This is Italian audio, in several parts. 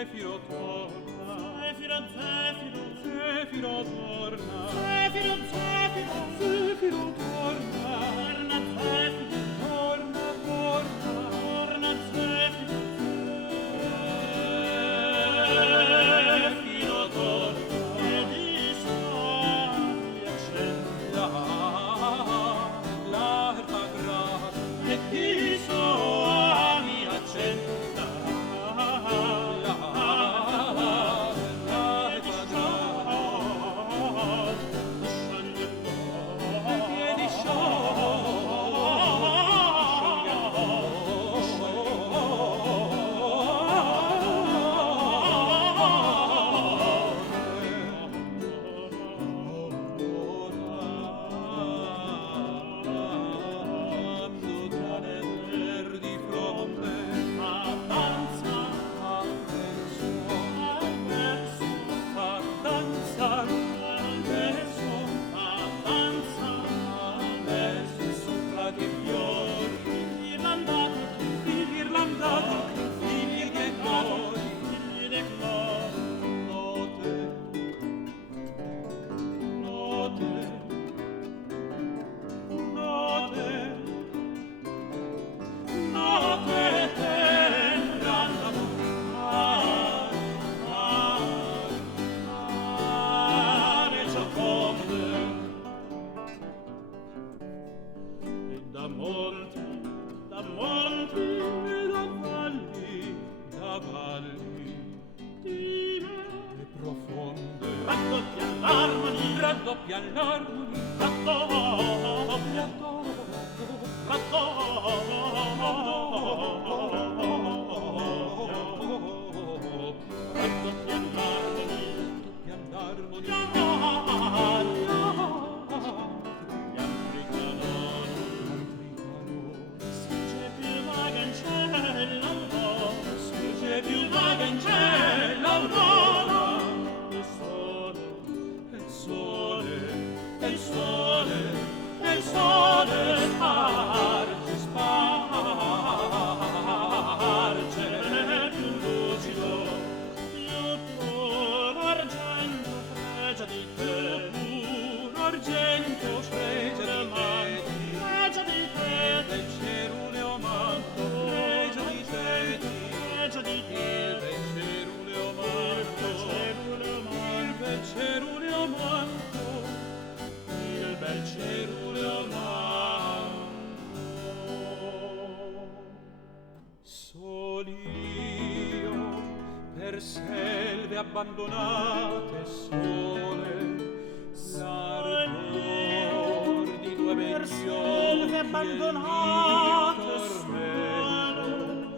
Zefiro torna, Zefiro, Zefiro, Zefiro torna, Zefiro, Zefiro, Zefiro torna, torna Zefiro, torna, torna, torna Zefiro, Zefiro torna, ed i suoni accenda l'erba grata, ed i suoni accenda da monti e da valli di me e profonde, raddoppia l'armonia, raddoppia l'armonia, raddoppia, raddoppia l'armonia, gli altri canoni, sorge più vaga in cielo l'aurora, sorge più vaga in cielo l'aurora, il sole, il sole, il sole, il sole sparge, sparge, più lucido, più puro argento fregia di te, puro argento fregia di te, fregia di te, del ceruleo manto, fregia di te, fregia di te, il bel ceruleo manto, il bel ceruleo manto, il bel ceruleo manto. solio per selve abbandonate sole, l'ardor di due Per begli selve occhi abbandonate e il tormento,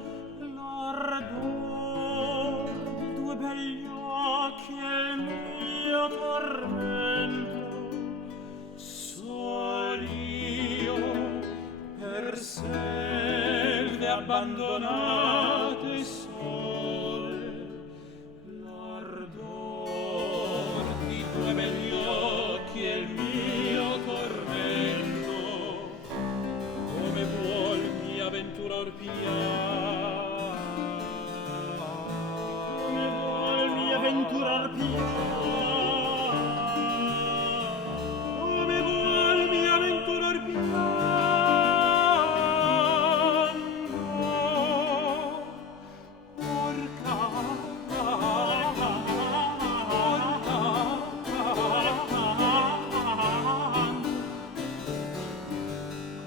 l'ardor di due begli occhi e il mio tormento. solio per selve abbandonate sole, l'ardor di due begli occhi e il mio tormento, come vuol mia ventura orpigliar, Come vuol mia ventura arpigliar, come vuol mia ventura orpigliando, porca,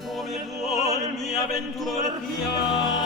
come vuol mia ventura arpigliar.